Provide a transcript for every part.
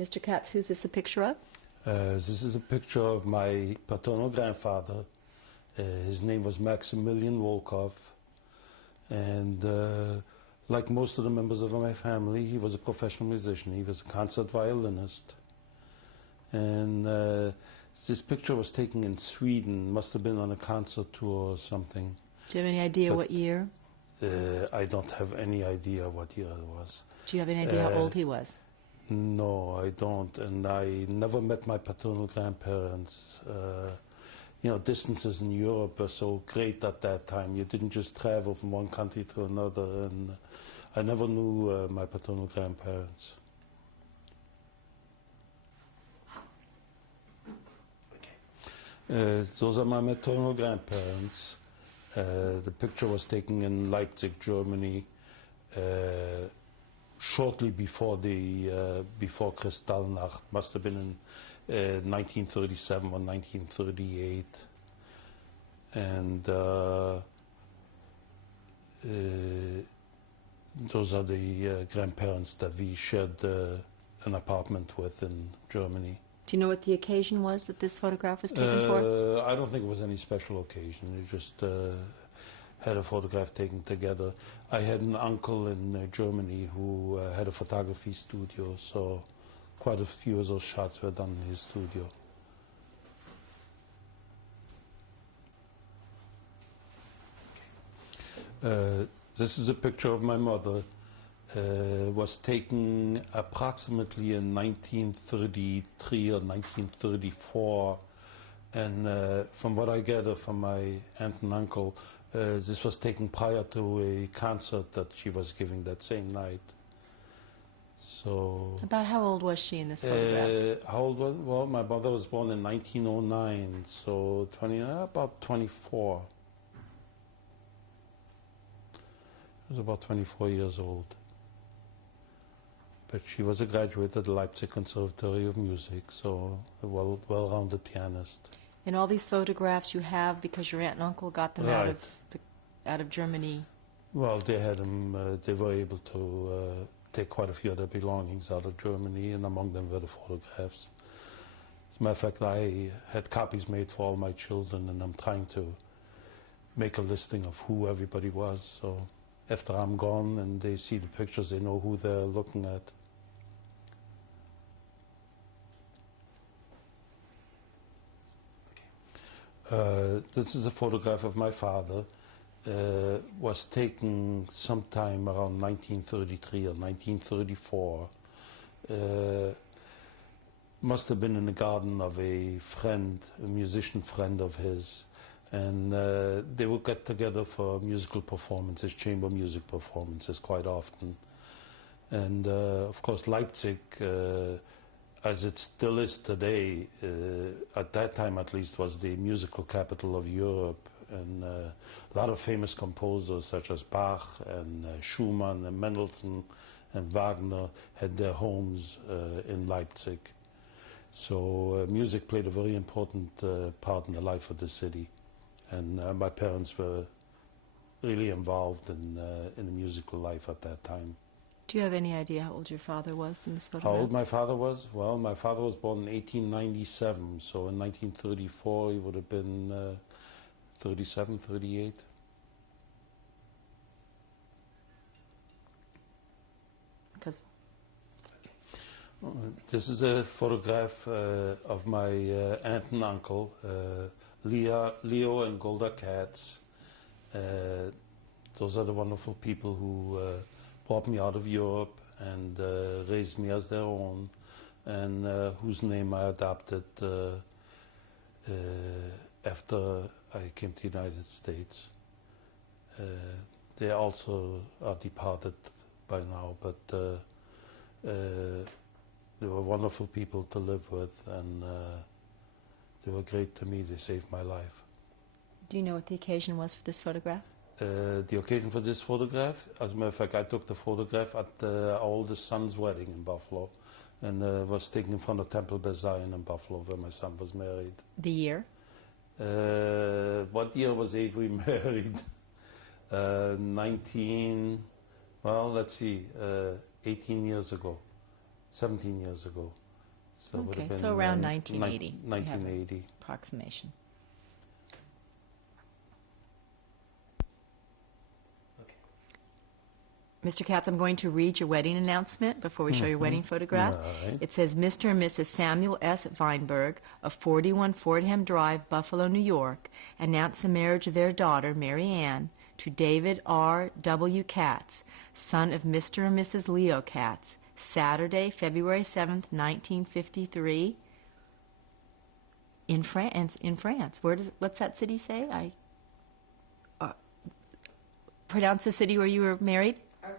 Mr. Katz, who's this a picture of? This is a picture of my paternal grandfather. His name was Maximilian Volkov, and like most of the members of my family, he was a professional musician. He was a concert violinist. And this picture was taken in Sweden, must have been on a concert tour or something. Do you have any idea what year? I don't have any idea what year it was. Do you have any idea how old he was? No, I don't, and I never met my paternal grandparents. You know, distances in Europe were so great at that time. You didn't just travel from one country to another, and I never knew my paternal grandparents. Those are my maternal grandparents. The picture was taken in Leipzig, Germany, shortly before before Kristallnacht. Must have been in 1937 or 1938, and those are the grandparents that we shared an apartment with in Germany. Do you know what the occasion was that this photograph was taken for? I don't think it was any special occasion. We just had a photograph taken together. I had an uncle in Germany who had a photography studio, so quite a few of those shots were done in his studio. This is a picture of my mother. Was taken approximately in 1933 or 1934, and from what I gather from my aunt and uncle, this was taken prior to a concert that she was giving that same night. So. About how old was she in this photograph? How old was? Well, my mother was born in 1909, so about 24. She was about 24 years old. But she was a graduate of the Leipzig Conservatory of Music, so a well-rounded pianist. And all these photographs you have because your aunt and uncle got them Right. out of Germany. Well, they had them. They were able to take quite a few of their belongings out of Germany, and among them were the photographs. As a matter of fact, I had copies made for all my children, and I'm trying to make a listing of who everybody was. So after I'm gone and they see the pictures, they know who they're looking at. This is a photograph of my father. Was taken sometime around 1933 or 1934. Must have been in the garden of a friend, a musician friend of his, and they would get together for musical performances, chamber music performances quite often. And of course Leipzig, as it still is today, at that time at least, was the musical capital of Europe, and a lot of famous composers such as Bach and Schumann and Mendelssohn and Wagner had their homes in Leipzig. So music played a very important part in the life of the city, and my parents were really involved in the musical life at that time. Do you have any idea how old your father was in this photograph? How old my father was? Well, my father was born in 1897, so in 1934 he would have been 37, 38. Because This is a photograph of my aunt and uncle, Leo and Golda Katz. Those are the wonderful people who brought me out of Europe and raised me as their own, and whose name I adopted after I came to the United States. They also are departed by now, but they were wonderful people to live with, and they were great to me. They saved my life. do you know what the occasion was for this photograph? The occasion for this photograph, as a matter of fact, I took the photograph at our oldest son's wedding in Buffalo, and was taken in front of Temple Zion in Buffalo, where my son was married. The year? What year was Avery married? 18 years ago, 17 years ago. So it would Okay, have been so around 1980. we have an 1980. approximation. Mr. Katz, I'm going to read your wedding announcement before we show your wedding photograph. Right. It says, Mr. and Mrs. Samuel S. Weinberg of 41 Fordham Drive, Buffalo, New York, announce the marriage of their daughter, Mary Ann, to David R. W. Katz, son of Mr. and Mrs. Leo Katz, Saturday, February 7th, 1953, in France. What's that city say? Pronounce the city where you were married?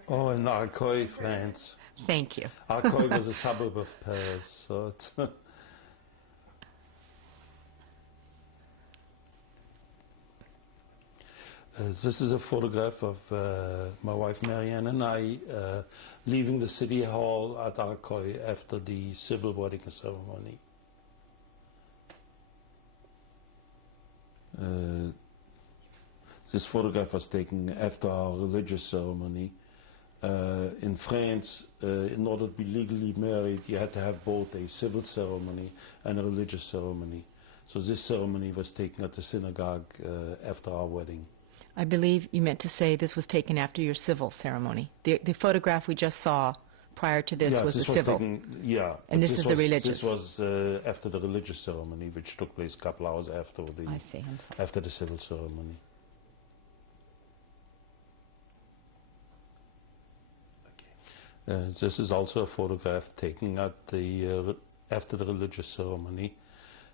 Oh, in Arcueil, France. Thank you. Arcueil was a suburb of Paris, so it's... This is a photograph of my wife Marianne and I leaving the city hall at Arcueil after the civil wedding ceremony. This photograph was taken after our religious ceremony. In France, in order to be legally married, you had to have both a civil ceremony and a religious ceremony. So this ceremony was taken at the synagogue after our wedding. I believe you meant to say this was taken after your civil ceremony. The photograph we just saw prior to this was the civil. Yeah. And this is the religious. This was after the religious ceremony, which took place a couple hours after the, I see, I'm sorry. after the civil ceremony. This is also a photograph taken at the after the religious ceremony,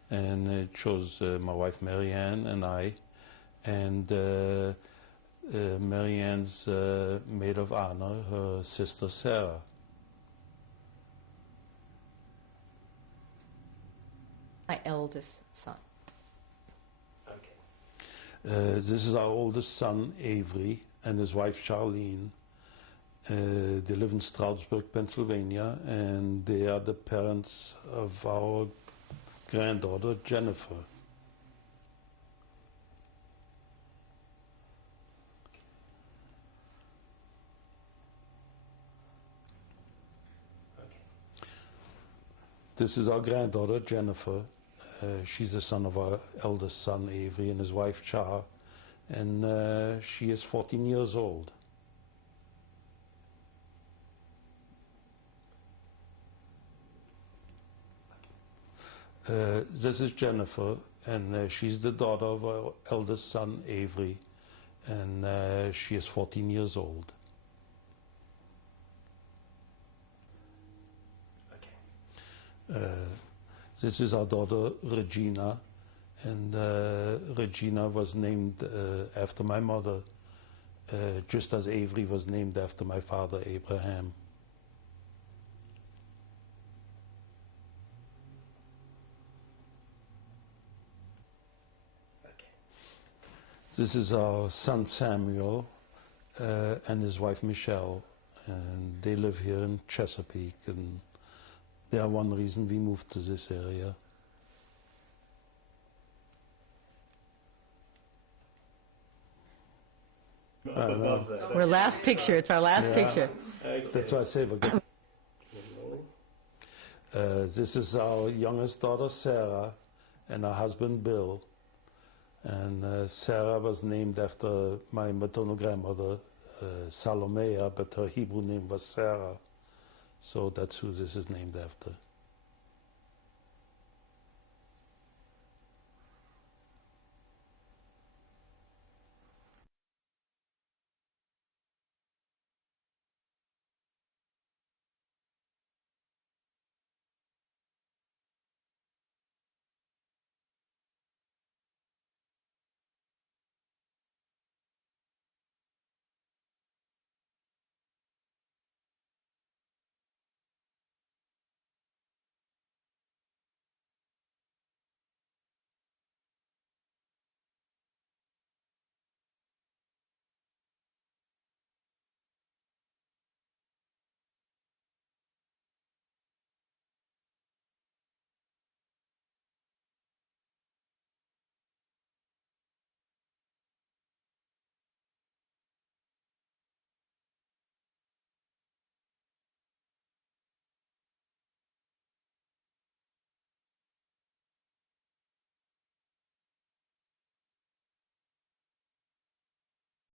and it shows my wife Marianne and I, and Marianne's maid of honor, her sister Sarah. My eldest son. This is our oldest son Avery and his wife Charlene. They live in Stroudsburg, Pennsylvania, and they are the parents of our granddaughter, Jennifer. This is our granddaughter, Jennifer. She's the son of our eldest son, Avery, and his wife, Char, and she is 14 years old. This is Jennifer, and she's the daughter of our eldest son, Avery, and she is 14 years old. This is our daughter, Regina, and Regina was named after my mother, just as Avery was named after my father, Abraham. This is our son Samuel and his wife Michelle, and they live here in Chesapeake, and they are one reason we moved to this area. Our last picture, it's our last picture. That's why I say we're good. This is our youngest daughter Sarah and her husband Bill. And Sarah was named after my maternal grandmother, Salomea, but her Hebrew name was Sarah. So that's who this is named after.